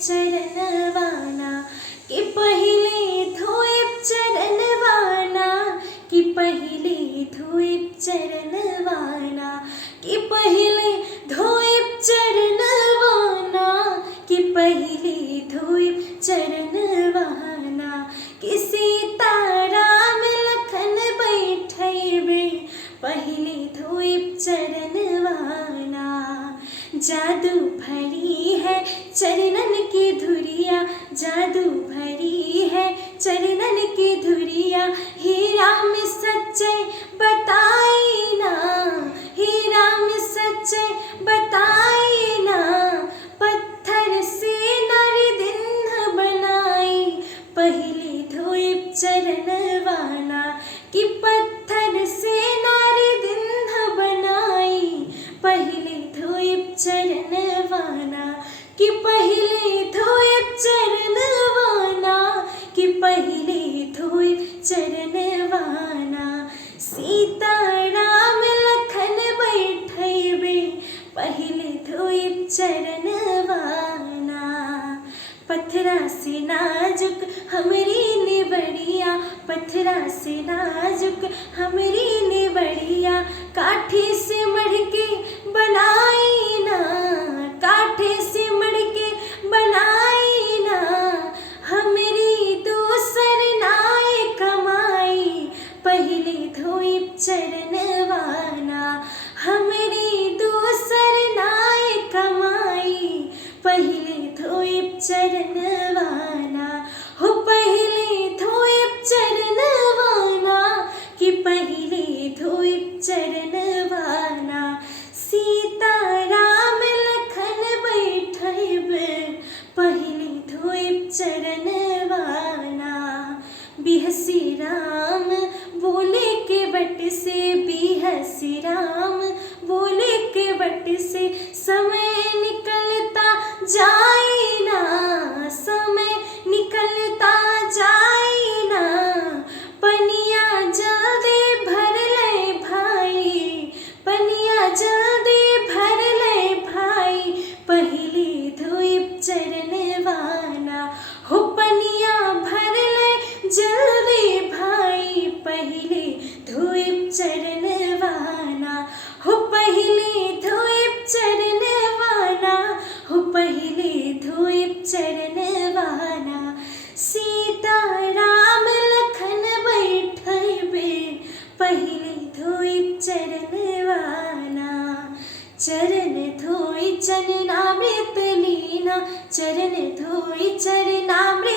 चरणवाना कि पहिले धोइब चरणवाना कि पहिले धोइब चरणवाना कि पहिले धोइब चरणवाना कि पहिले धोइब चरणवाना कि सीता राम लखन बैठैबे पहिले धोइब चरणवाना। जादू भरी है चरणन की धुरिया, जादू भरी है चरणन की धुरिया, हे राम सच्चे बताई ना, हे राम सच्चे बताई ना, पत्थर से नरदिन्ह बनाई पहिले धोइब चरणवाना कि पत्थर से नरदिन्ह बनाई पहिले धोइब चरणवाना कि पहिले धोइब चरणवाना कि पहिले धोइब चरणवाना। सीता राम लखन बैठैबे पहिले धोइब चरणवाना। पत्थरा से नाजुक हमरी निबड़िया, पत्थरा से नाजुक हमरी निबड़िया, काठे से मढ़के बनाई ना, काठे से मढ़के बनाई ना, हमरी दूसर नाय कमाई पहिले धोइब चरणवाना, हमरी दूसर नाय कमाई पहिले धोइब चरणवाना। हो पहिले धोइब चरणवाना कि पहिले धोइब चरणवाना। सीता राम लखन बैठैबे पहिले धोइब चरणवाना। बिहसी राम बोले के बट से, बिहसी राम बोले के बट से, समय निकलता जाए ना, समय निकलता जाए ना, पनिया जल्दी भर ले भाई, पनिया जल्दी भर ले भाई पहिले धोइब चरणवाना। हो पनिया भर ले जल्दी भाई पहिले धोइब चरणवाना। हो पहिले धोइब चरणवाना, हो पहिले धोइब चरणवाना। सीता राम लखन बैठैबे पहिले धोइब चरणवाना। चरण धोई चरणामृत लीना, चरण धोई चरणामृत